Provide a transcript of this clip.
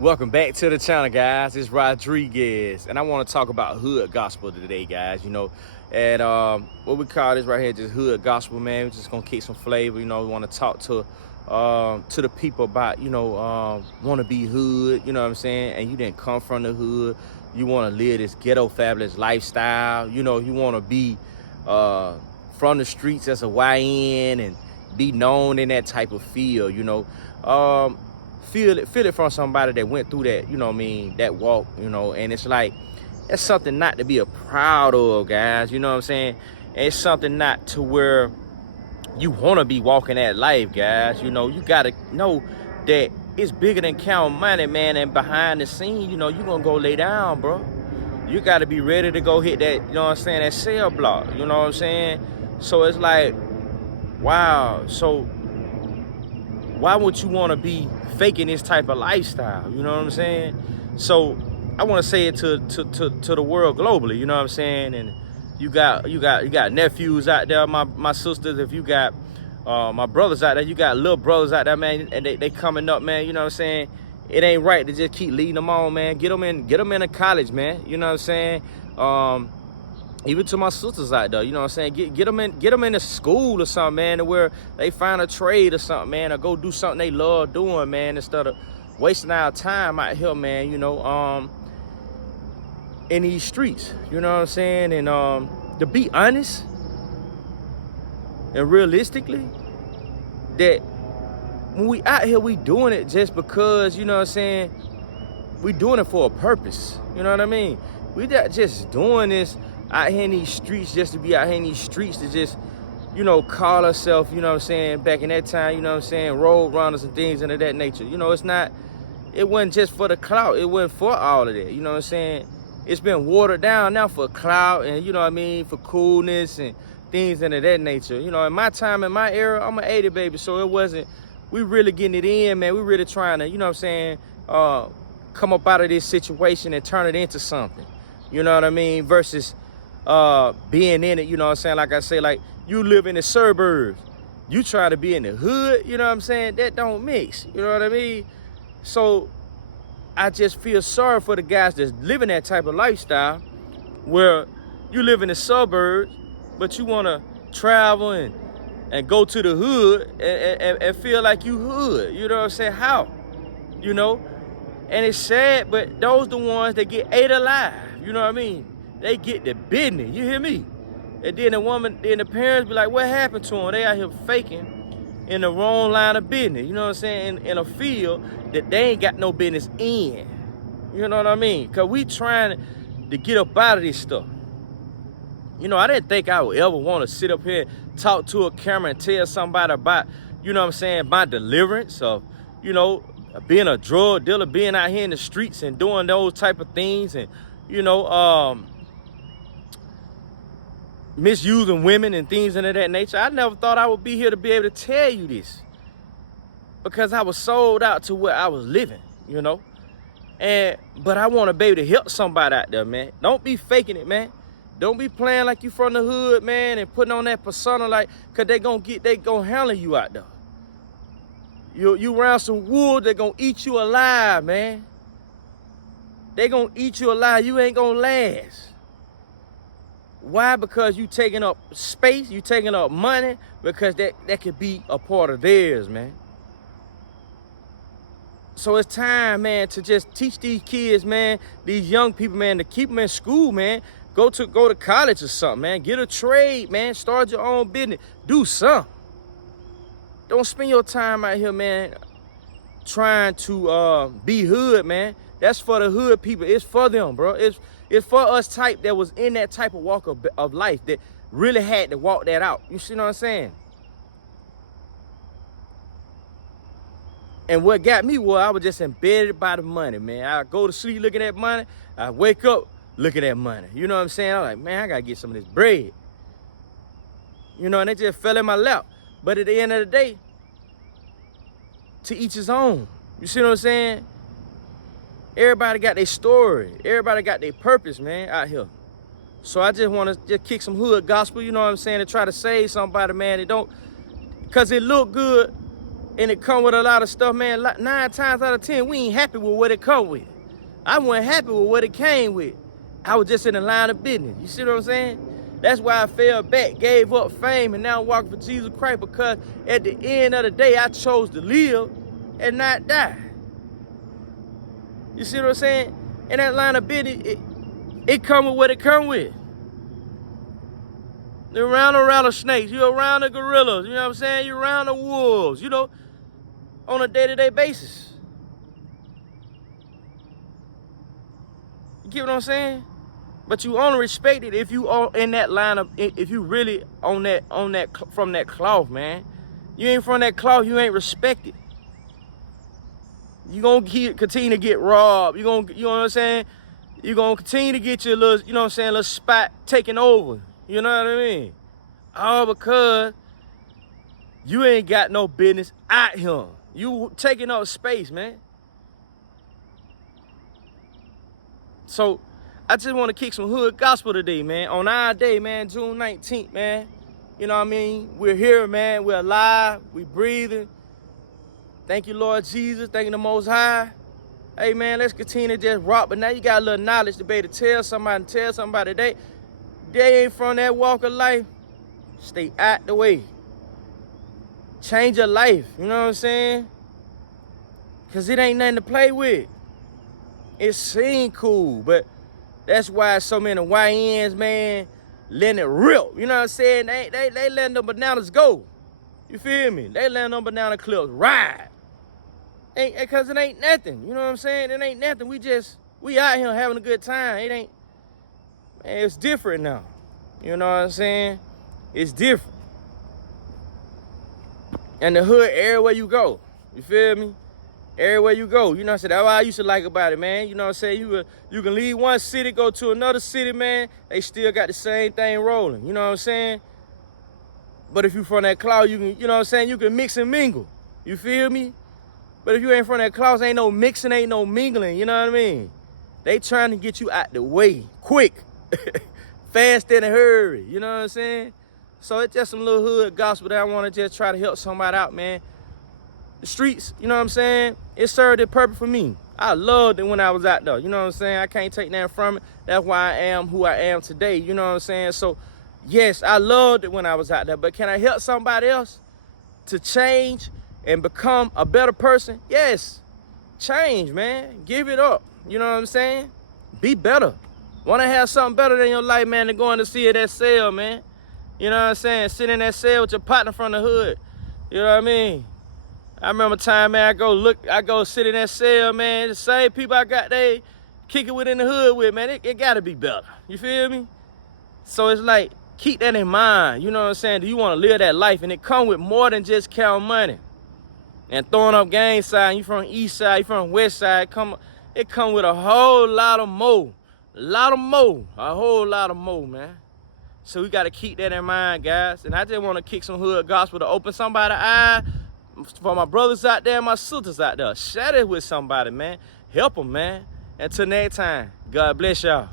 Welcome back to the channel, guys. It's Rodriguez, and I want to talk about hood gospel today, guys. And what we call this right here, just hood gospel, man. We're just gonna kick some flavor. We want to talk to the people about, want to be hood. You know what I'm saying? And you didn't come from the hood. You want to live this ghetto fabulous lifestyle. You want to be from the streets as a YN and be known in that type of field. Feel it from somebody that went through that, that walk, and it's like, it's something not to be proud of, guys. You know what I'm saying? And it's something not to where you want to be walking that life, guys. You got to know that it's bigger than count money, man. And behind the scene, you're going to go lay down, bro. You got to be ready to go hit that, that cell block. You know what I'm saying? So it's like, wow. So why would you want to be faking this type of lifestyle? You know what I'm saying? So I want to say it to the world globally. You know what I'm saying? And you got nephews out there, my sisters. If you got my brothers out there, you got little brothers out there, man, and they coming up, man. You know what I'm saying? It ain't right to just keep leading them on, man. Get them into college, man. You know what I'm saying? Even to my sisters out there, you know what I'm saying? Get them into school or something, man, to where they find a trade or something, man, or go do something they love doing, man, instead of wasting our time out here, man, in these streets, you know what I'm saying? And to be honest and realistically, that when we out here, we doing it just because, you know what I'm saying, we doing it for a purpose, you know what I mean? We not just doing this out here in these streets just to be out here in these streets to just, call ourselves, you know what I'm saying, back in that time, you know what I'm saying, road runners and things of that nature. It wasn't just for the clout. It wasn't for all of that, you know what I'm saying? It's been watered down now for clout and, for coolness and things of that nature. In my time, in my era, I'm an 80 baby, so it wasn't, we really getting it in, man. We really trying to, you know what I'm saying, come up out of this situation and turn it into something, you know what I mean, versus being in it, you know what I'm saying? Like I say, like you live in the suburbs, you try to be in the hood, you know what I'm saying? That don't mix, you know what I mean? So I just feel sorry for the guys that's living that type of lifestyle where you live in the suburbs, but you want to travel and go to the hood and feel like you hood, you know what I'm saying? How? And it's sad, but those the ones that get ate alive, you know what I mean? They get the business, you hear me? And then the parents be like, what happened to them? They out here faking in the wrong line of business, you know what I'm saying? In a field that they ain't got no business in, you know what I mean? Because we trying to get up out of this stuff. I didn't think I would ever want to sit up here, talk to a camera and tell somebody about, you know what I'm saying, my deliverance of, being a drug dealer, being out here in the streets and doing those type of things and, misusing women and things of that nature. I never thought I would be here to be able to tell you this because I was sold out to where I was living, but I want to be able to help somebody out there, man. Don't be faking it, man. Don't be playing like you from the hood, man, and putting on that persona like, cause they gonna handle you out there. You around some wolves, they gonna eat you alive, man. They gonna eat you alive. You ain't gonna last. Why? Because you taking up space, you taking up money, because that could be a part of theirs, man. So it's time, man, to just teach these kids, man, these young people, man, to keep them in school, man. Go to college or something, man. Get a trade, man. Start your own business. Do something. Don't spend your time out here, man, trying to be hood, man. That's for the hood people. It's for them, bro. It's for us type that was in that type of walk of life that really had to walk that out. You see what I'm saying? And what got me was I was just embedded by the money, man. I go to sleep looking at money. I wake up looking at money. You know what I'm saying? I'm like, man, I got to get some of this bread. And it just fell in my lap. But at the end of the day, to each his own. You see what I'm saying? Everybody got their story. Everybody got their purpose, man, out here. So I just want to just kick some hood gospel, you know what I'm saying, to try to save somebody, man. It don't, because it look good and it come with a lot of stuff, man. 9 times out of 10, we ain't happy with what it come with. I wasn't happy with what it came with. I was just in the line of business. You see what I'm saying? That's why I fell back, gave up fame, and now I'm walking for Jesus Christ, because at the end of the day, I chose to live and not die. You see what I'm saying? In that line of business, it come with what it come with. You're around the rattlesnakes, you're around the gorillas, you know what I'm saying? You're around the wolves, you know, on a day-to-day basis. You get what I'm saying? But you only respect it if you are in that line of, if you really on that from that cloth, man. You ain't from that cloth, you ain't respected. You gonna continue to get robbed. You know what I'm saying? You gonna continue to get your little, you know what I'm saying, little spot taken over. You know what I mean? All because you ain't got no business out here. You taking up space, man. So I just want to kick some hood gospel today, man. On our day, man, June 19th, man. You know what I mean? We're here, man. We're alive. We breathing. Thank you, Lord Jesus. Thank you, the Most High. Hey, man, let's continue to just rock. But now you got a little knowledge to be able to tell somebody they ain't from that walk of life. Stay out the way. Change your life. You know what I'm saying? Because it ain't nothing to play with. It seems cool, but that's why so many YNs, man, letting it rip. You know what I'm saying? They letting them bananas go. You feel me? They letting them banana clips ride. Because it ain't nothing. You know what I'm saying? It ain't nothing. We out here having a good time. It ain't, man, it's different now. You know what I'm saying? It's different. And the hood, everywhere you go. You feel me? Everywhere you go. You know what I'm saying? That's what I used to like about it, man. You know what I'm saying? You can leave one city, go to another city, man. They still got the same thing rolling. You know what I'm saying? But if you from that cloud, you know what I'm saying? You can mix and mingle. You feel me? But if you ain't from that cloud, ain't no mixing, ain't no mingling. You know what I mean? They trying to get you out the way quick. Fast in a hurry. You know what I'm saying? So it's just some little hood gospel that I want to just try to help somebody out, man. The streets, you know what I'm saying? It served a purpose for me. I loved it when I was out there. You know what I'm saying? I can't take nothing from it. That's why I am who I am today. You know what I'm saying? So, yes, I loved it when I was out there. But can I help somebody else to change and become a better person? Yes. Change, man. Give it up. You know what I'm saying? Be better. Want to have something better than your life, man, than going to see it at sale, man. You know what I'm saying? Sit in that cell with your partner from the hood. You know what I mean? I remember a time, man, I go sit in that cell, man. The same people I got they kick it with in the hood with, man. It gotta be better. You feel me? So it's like, keep that in mind. You know what I'm saying? Do you want to live that life? And it come with more than just count money and throwing up gang side. You from east side, you from west side. It come with a whole lot of more. A whole lot of more, man. So we got to keep that in mind, guys. And I just want to kick some hood gospel to open somebody's eye. For my brothers out there, my sisters out there. Share it with somebody, man. Help them, man. Until next time, God bless y'all.